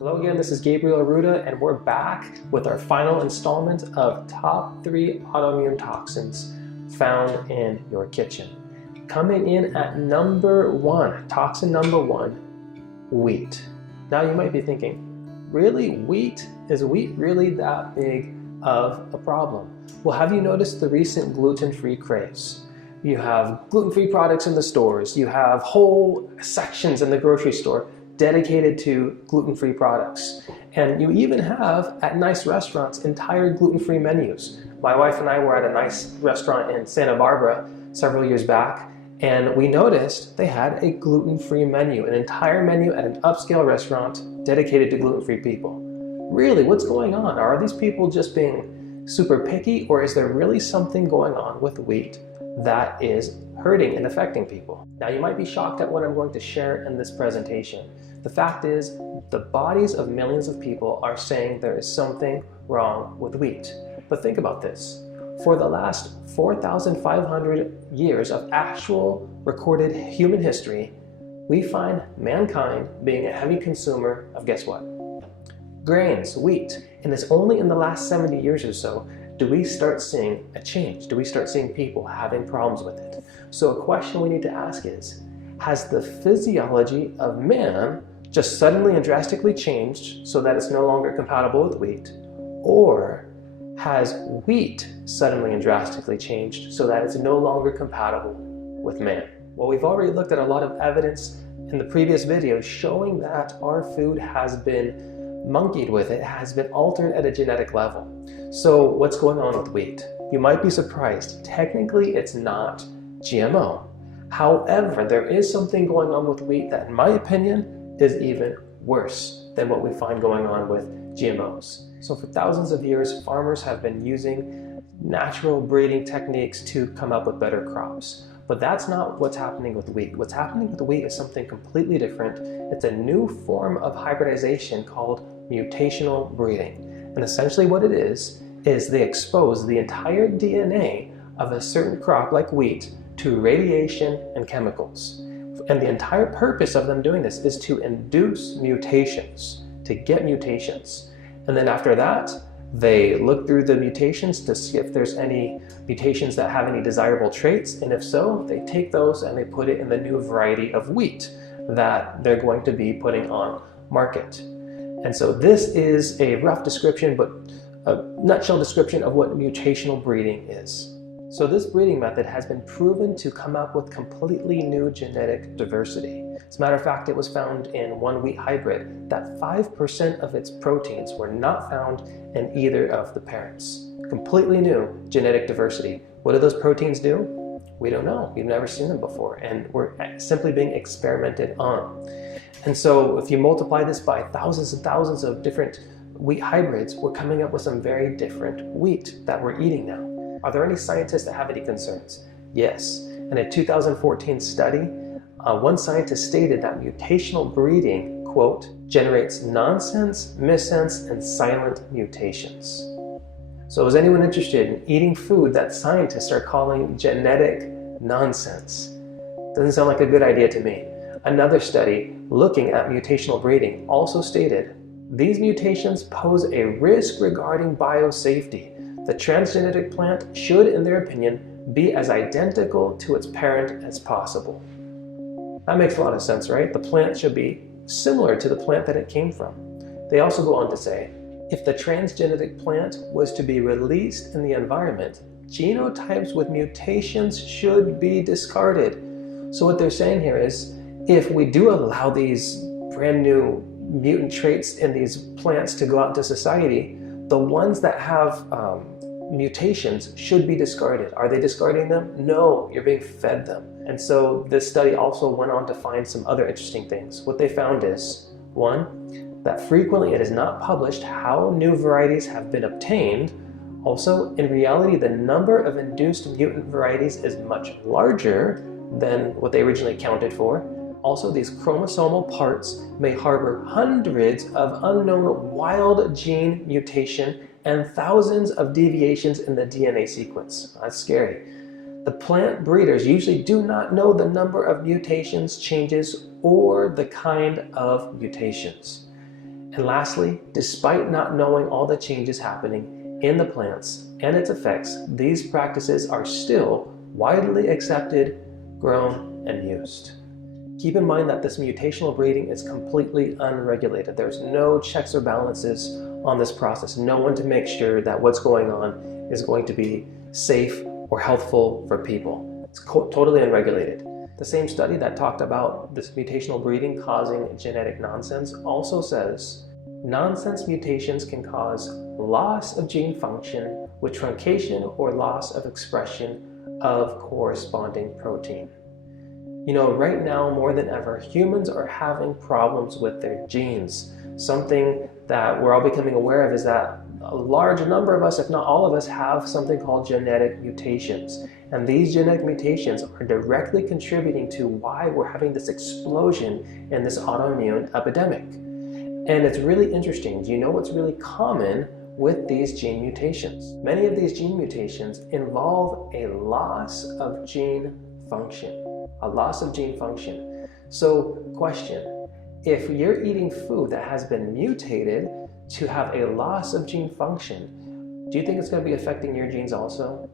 Hello again, this is Gabriel Arruda, and we're back with our final installment of Top 3 Autoimmune Toxins Found in Your Kitchen. Coming in at number 1, toxin number 1, wheat. Now you might be thinking, really, wheat? Is wheat really that big of a problem? Well, have you noticed the recent gluten-free craze? You have gluten-free products in the stores, you have whole sections in the grocery store dedicated to gluten-free products. And you even have, at nice restaurants, entire gluten-free menus. My wife and I were at a nice restaurant in Santa Barbara several years back, and we noticed they had a gluten-free menu, an entire menu at an upscale restaurant dedicated to gluten-free people. Really, what's going on? Are these people just being super picky, or is there really something going on with wheat that is hurting and affecting people? Now, you might be shocked at what I'm going to share in this presentation. The fact is, the bodies of millions of people are saying there is something wrong with wheat. But think about this. For the last 4,500 years of actual recorded human history, we find mankind being a heavy consumer of, guess what? Grains, wheat. And it's only in the last 70 years or so do we start seeing a change? Do we start seeing people having problems with it? So a question we need to ask is, has the physiology of man just suddenly and drastically changed so that it's no longer compatible with wheat? Or has wheat suddenly and drastically changed so that it's no longer compatible with man? Well, we've already looked at a lot of evidence in the previous video showing that our food has been monkeyed with, it has been altered at a genetic level. So what's going on with wheat? You might be surprised. Technically, it's not GMO. However, there is something going on with wheat that, in my opinion, is even worse than what we find going on with GMOs. So for thousands of years, farmers have been using natural breeding techniques to come up with better crops. But that's not what's happening with wheat. What's happening with wheat is something completely different. It's a new form of hybridization called mutational breeding. And essentially what it is they expose the entire DNA of a certain crop like wheat to radiation and chemicals. And the entire purpose of them doing this is to induce mutations, to get mutations. And then after that, they look through the mutations to see if there's any mutations that have any desirable traits. And if so, they take those and they put it in the new variety of wheat that they're going to be putting on market. And so this is a rough description, but a nutshell description of what mutational breeding is. So this breeding method has been proven to come up with completely new genetic diversity. As a matter of fact, it was found in one wheat hybrid that 5% of its proteins were not found in either of the parents. Completely new genetic diversity. What do those proteins do? We don't know. We've never seen them before, and we're simply being experimented on. And so if you multiply this by thousands and thousands of different wheat hybrids, we're coming up with some very different wheat that we're eating now. Are there any scientists that have any concerns? Yes. In a 2014 study, one scientist stated that mutational breeding, quote, generates nonsense, missense, and silent mutations. So is anyone interested in eating food that scientists are calling genetic nonsense? Doesn't sound like a good idea to me. Another study looking at mutational breeding also stated, these mutations pose a risk regarding biosafety. The transgenic plant should, in their opinion, be as identical to its parent as possible. That makes a lot of sense, right? The plant should be similar to the plant that it came from. They also go on to say, if the transgenic plant was to be released in the environment, genotypes with mutations should be discarded. So what they're saying here is, if we do allow these brand new mutant traits in these plants to go out into society, the ones that have mutations should be discarded. Are they discarding them? No, you're being fed them. And so this study also went on to find some other interesting things. What they found is, one, that frequently it is not published how new varieties have been obtained. Also, in reality, the number of induced mutant varieties is much larger than what they originally accounted for. Also, these chromosomal parts may harbor hundreds of unknown wild gene mutation and thousands of deviations in the DNA sequence. That's scary. The plant breeders usually do not know the number of mutations, changes, or the kind of mutations. And lastly, despite not knowing all the changes happening in the plants and its effects, these practices are still widely accepted, grown, and used. Keep in mind that this mutational breeding is completely unregulated. There's no checks or balances on this process. No one to make sure that what's going on is going to be safe or healthful for people. It's totally unregulated. The same study that talked about this mutational breeding causing genetic nonsense also says nonsense mutations can cause loss of gene function with truncation or loss of expression of corresponding protein. You know, right now more than ever, humans are having problems with their genes. Something that we're all becoming aware of is that a large number of us, if not all of us, have something called genetic mutations. And these genetic mutations are directly contributing to why we're having this explosion in this autoimmune epidemic. And it's really interesting. Do you know what's really common with these gene mutations? Many of these gene mutations involve a loss of gene function. A loss of gene function. So, question, if you're eating food that has been mutated to have a loss of gene function, do you think it's going to be affecting your genes also?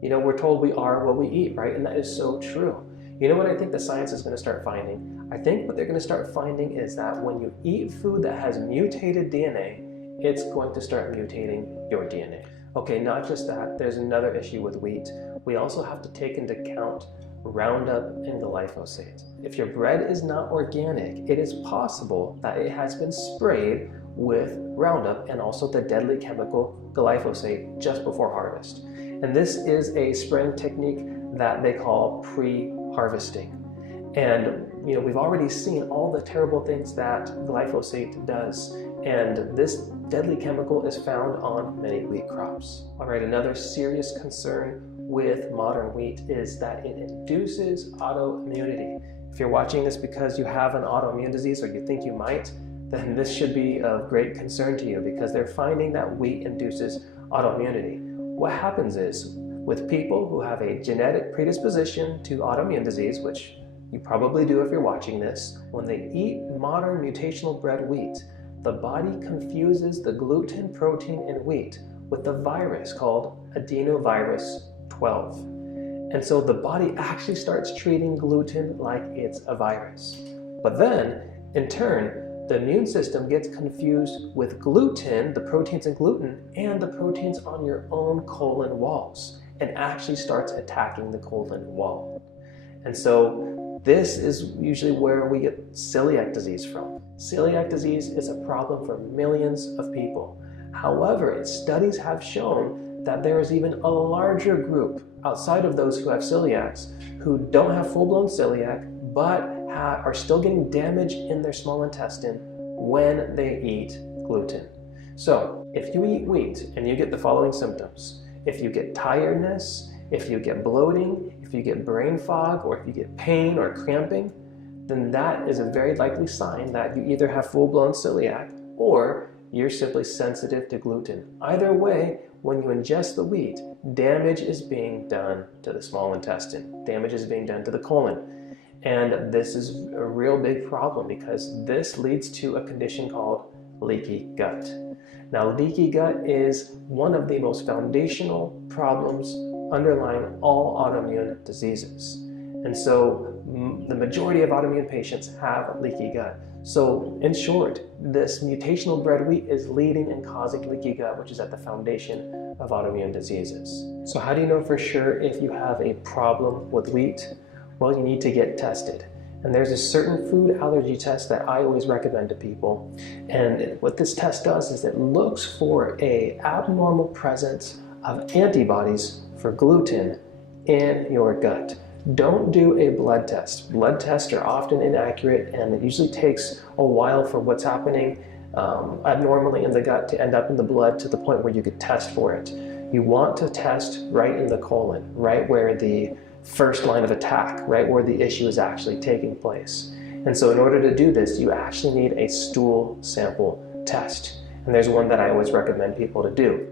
You know, we're told we are what we eat, right? And that is so true. You know what I think the science is going to start finding? I think what they're going to start finding is that when you eat food that has mutated DNA, it's going to start mutating your DNA. Okay, not just that, there's another issue with wheat. We also have to take into account Roundup and Glyphosate. If your bread is not organic, it is possible that it has been sprayed with Roundup and also the deadly chemical Glyphosate just before harvest. And this is a spraying technique that they call pre-harvesting. And you know, we've already seen all the terrible things that glyphosate does, and this deadly chemical is found on many wheat crops. All right, another serious concern with modern wheat is that it induces autoimmunity. If you're watching this because you have an autoimmune disease or you think you might, then this should be of great concern to you because they're finding that wheat induces autoimmunity. What happens is, with people who have a genetic predisposition to autoimmune disease, which you probably do if you're watching this, when they eat modern mutational bred wheat, the body confuses the gluten protein in wheat with the virus called adenovirus 12. And so the body actually starts treating gluten like it's a virus. But then, in turn, the immune system gets confused with gluten, the proteins in gluten, and the proteins on your own colon walls, and actually starts attacking the colon wall. And so this is usually where we get celiac disease from. Celiac disease is a problem for millions of people. However, studies have shown that there is even a larger group outside of those who have celiacs who don't have full-blown celiac but are still getting damage in their small intestine when they eat gluten. So if you eat wheat and you get the following symptoms, if you get tiredness, if you get bloating, if you get brain fog, or if you get pain or cramping, then that is a very likely sign that you either have full-blown celiac or you're simply sensitive to gluten. Either way, when you ingest the wheat, damage is being done to the small intestine. Damage is being done to the colon. And this is a real big problem because this leads to a condition called leaky gut. Now, leaky gut is one of the most foundational problems underlying all autoimmune diseases. And so the majority of autoimmune patients have leaky gut. So in short, this mutational bred wheat is leading and causing leaky gut, which is at the foundation of autoimmune diseases. So how do you know for sure if you have a problem with wheat? Well, you need to get tested. And there's a certain food allergy test that I always recommend to people. And what this test does is it looks for an abnormal presence of antibodies for gluten in your gut. Don't do a blood test. Blood tests are often inaccurate, and it usually takes a while for what's happening abnormally in the gut to end up in the blood to the point where you could test for it. You want to test right in the colon, right where the first line of attack, right where the issue is actually taking place. And so in order to do this, you actually need a stool sample test. And there's one that I always recommend people to do.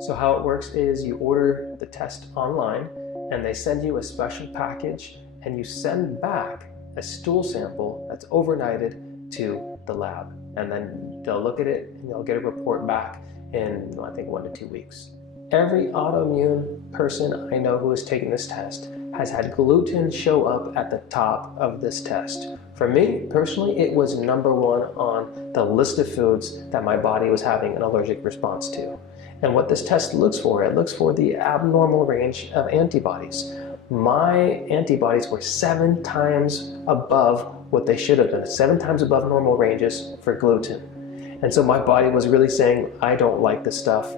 So how it works is you order the test online, and they send you a special package, and you send back a stool sample that's overnighted to the lab. And then They'll look at it and they'll get a report back in, I think, 1 to 2 weeks. Every autoimmune person I know who has taken this test has had gluten show up at the top of this test. For me, personally, it was number 1 on the list of foods that my body was having an allergic response to. And what this test looks for, it looks for the abnormal range of antibodies. My antibodies were 7 times above what they should have been, 7 times above normal ranges for gluten. And so my body was really saying, I don't like this stuff,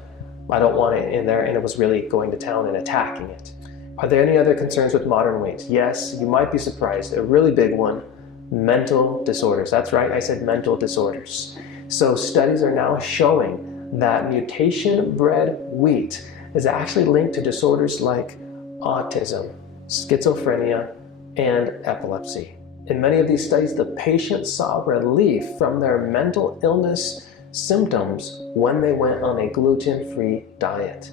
I don't want it in there, and it was really going to town and attacking it. Are there any other concerns with modern weight? Yes, you might be surprised. A really big one, mental disorders. That's right, I said mental disorders. So studies are now showing that mutation-bred wheat is actually linked to disorders like autism, schizophrenia, and epilepsy. In many of these studies, the patients saw relief from their mental illness symptoms when they went on a gluten-free diet.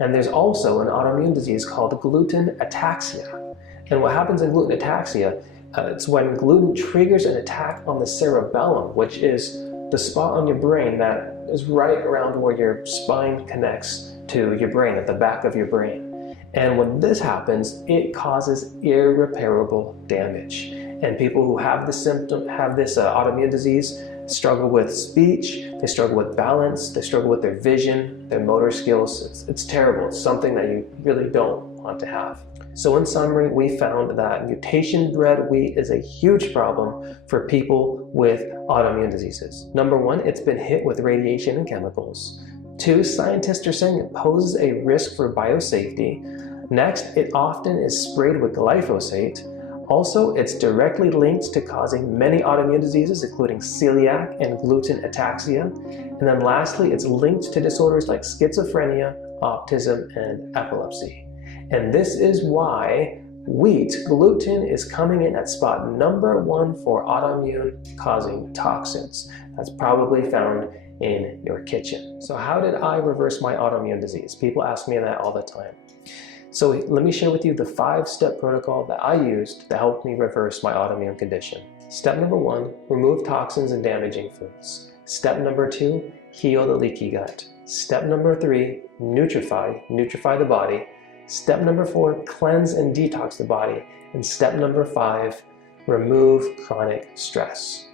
And there's also an autoimmune disease called gluten ataxia. And what happens in gluten ataxia, it's when gluten triggers an attack on the cerebellum, which is the spot on your brain that is right around where your spine connects to your brain, at the back of your brain. And when this happens, it causes irreparable damage. And people who have this autoimmune disease struggle with speech, they struggle with balance, they struggle with their vision, their motor skills. It's terrible. It's something that you really don't want to have. So in summary, we found that mutation-bred wheat is a huge problem for people with autoimmune diseases. Number 1, it's been hit with radiation and chemicals. 2, scientists are saying it poses a risk for biosafety. Next, it often is sprayed with glyphosate. Also, it's directly linked to causing many autoimmune diseases, including celiac and gluten ataxia. And then lastly, it's linked to disorders like schizophrenia, autism, and epilepsy. And this is why wheat, gluten, is coming in at spot number 1 for autoimmune causing toxins. That's probably found in your kitchen. So how did I reverse my autoimmune disease? People ask me that all the time. So let me share with you the 5-step protocol that I used to help me reverse my autoimmune condition. Step number 1, remove toxins and damaging foods. Step number 2, heal the leaky gut. Step number 3, nutrify the body. Step number 4, cleanse and detox the body. And step number 5, remove chronic stress.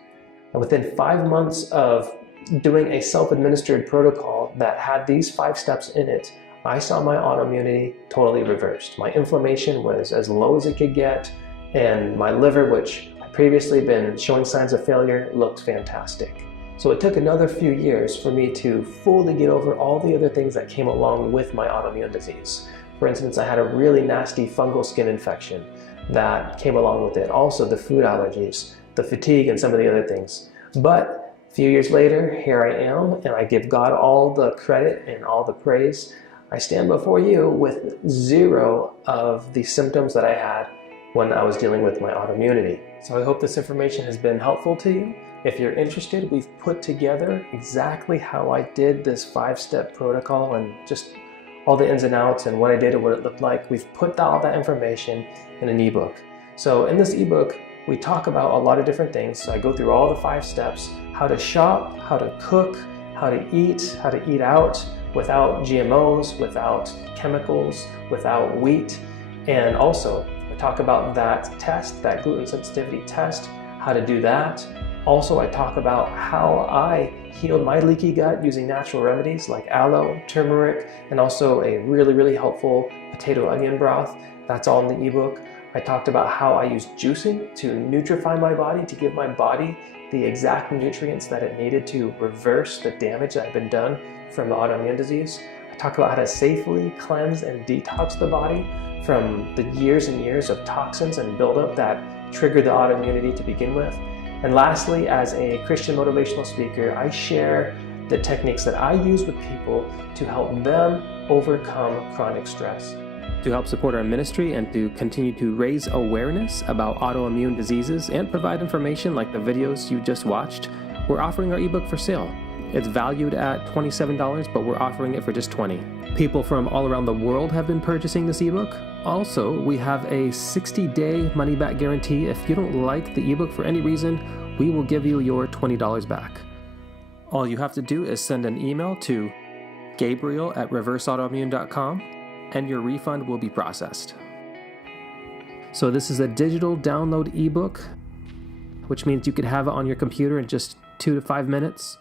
And within 5 months of doing a self-administered protocol that had these 5 steps in it, I saw my autoimmunity totally reversed. My inflammation was as low as it could get, and my liver, which had previously been showing signs of failure, looked fantastic. So it took another few years for me to fully get over all the other things that came along with my autoimmune disease. For instance, I had a really nasty fungal skin infection that came along with it. Also the food allergies, the fatigue, and some of the other things. But a few years later, here I am, and I give God all the credit and all the praise. I stand before you with 0 of the symptoms that I had when I was dealing with my autoimmunity. So I hope this information has been helpful to you. If you're interested, we've put together exactly how I did this 5-step protocol and just all the ins and outs and what I did and what it looked like. We've put all that information in an ebook. So in this ebook, we talk about a lot of different things. So I go through all the 5 steps, how to shop, how to cook, how to eat out, without GMOs, without chemicals, without wheat. And also, I talk about that test, that gluten sensitivity test, how to do that. Also, I talk about how I healed my leaky gut using natural remedies like aloe, turmeric, and also a really helpful potato onion broth. That's all in the ebook. I talked about how I used juicing to nutrify my body, to give my body the exact nutrients that it needed to reverse the damage that had been done from the autoimmune disease. I talked about how to safely cleanse and detox the body from the years and years of toxins and buildup that triggered the autoimmunity to begin with. And lastly, as a Christian motivational speaker, I share the techniques that I use with people to help them overcome chronic stress. To help support our ministry and to continue to raise awareness about autoimmune diseases and provide information like the videos you just watched, we're offering our ebook for sale. It's valued at $27, but we're offering it for just $20. People from all around the world have been purchasing this ebook. Also, we have a 60-day money-back guarantee. If you don't like the ebook for any reason, we will give you your $20 back. All you have to do is send an email to gabriel@reverseautoimmune.com and your refund will be processed. So this is a digital download ebook, which means you could have it on your computer in just 2 to 5 minutes.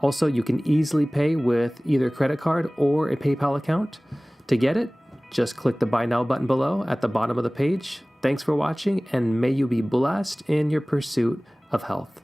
Also, you can easily pay with either credit card or a PayPal account. To get it, just click the Buy Now button below at the bottom of the page. Thanks for watching, and may you be blessed in your pursuit of health.